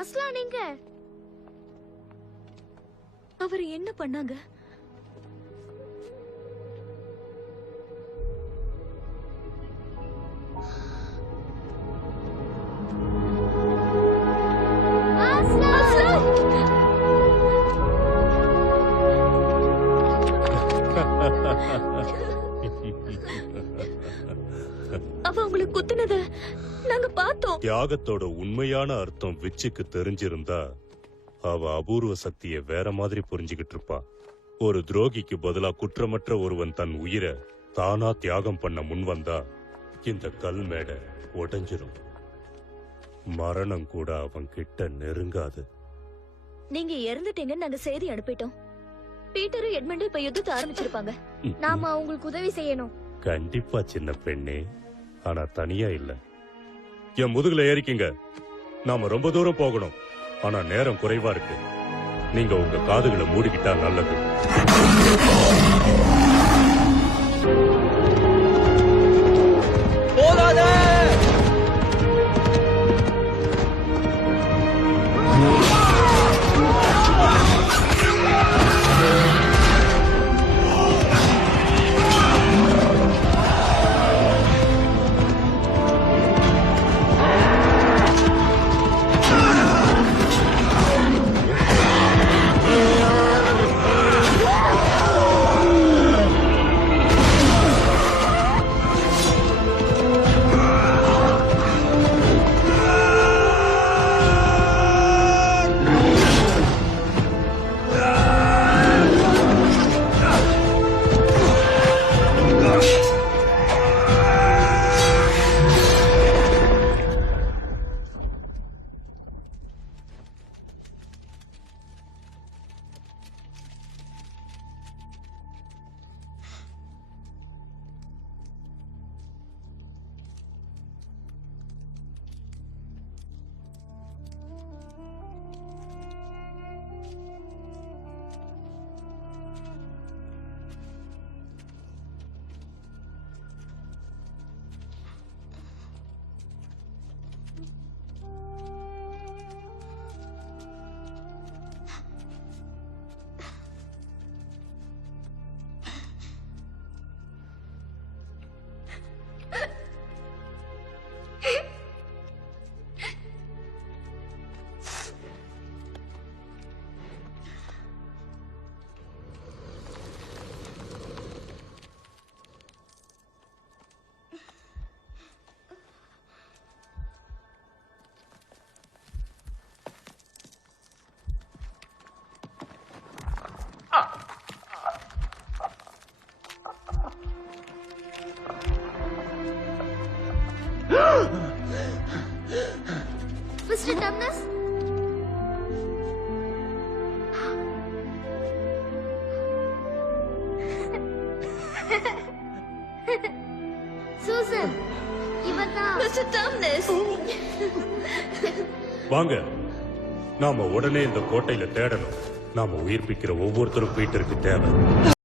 Azlan எங்க? அவர் என்ன பண்ணாங்க? அவ உங்களுக்கு குத்துனத நாங்க பார்த்தோம். தியாகத்தோட உண்மையான அர்த்தம் விச்சுக்கு தெரிஞ்சிருந்தா அவ அபூர்வ சக்தியை வேற மாதிரி புரிஞ்சுகிட்டு இருப்பா. ஒரு துரோகிக்கு பதிலா குற்றமற்ற ஒருவன் தன் உயிரை தானா தியாகம் பண்ண முன் வந்தா இந்த கல் மேடை உடைஞ்சிரும். மரணம் கூட அவன் கிட்ட நெருங்காது. நீங்க இறந்துட்டீங்கன்னு நாங்க செய்தி அனுப்பிட்டோம். பீட்டரும் எட்மண்டும் இப்ப யுத்தத்தை ஆரம்பிச்சிருப்பாங்க. நாம அவங்களுக்கு உதவி செய்யணும். கண்டிப்பா சின்ன பெண்ணே, ஆனா தனியா இல்ல. என் முதுகுல ஏறிக்கிங்க. நாம ரொம்ப தூரம் போகணும், ஆனா நேரம் குறைவா இருக்கு. நீங்க உங்க காதுகளை மூடிக்கிட்டா நல்லது. Mr. Tumnus? Susan, இவன்தான் Mr. Tumnus. வாங்க, நாம உடனே இந்த கோட்டையில தேடணும். நாம உயிர்ப்பிக்கிற ஒவ்வொருத்தரும் பீட்டருக்கு தேவை.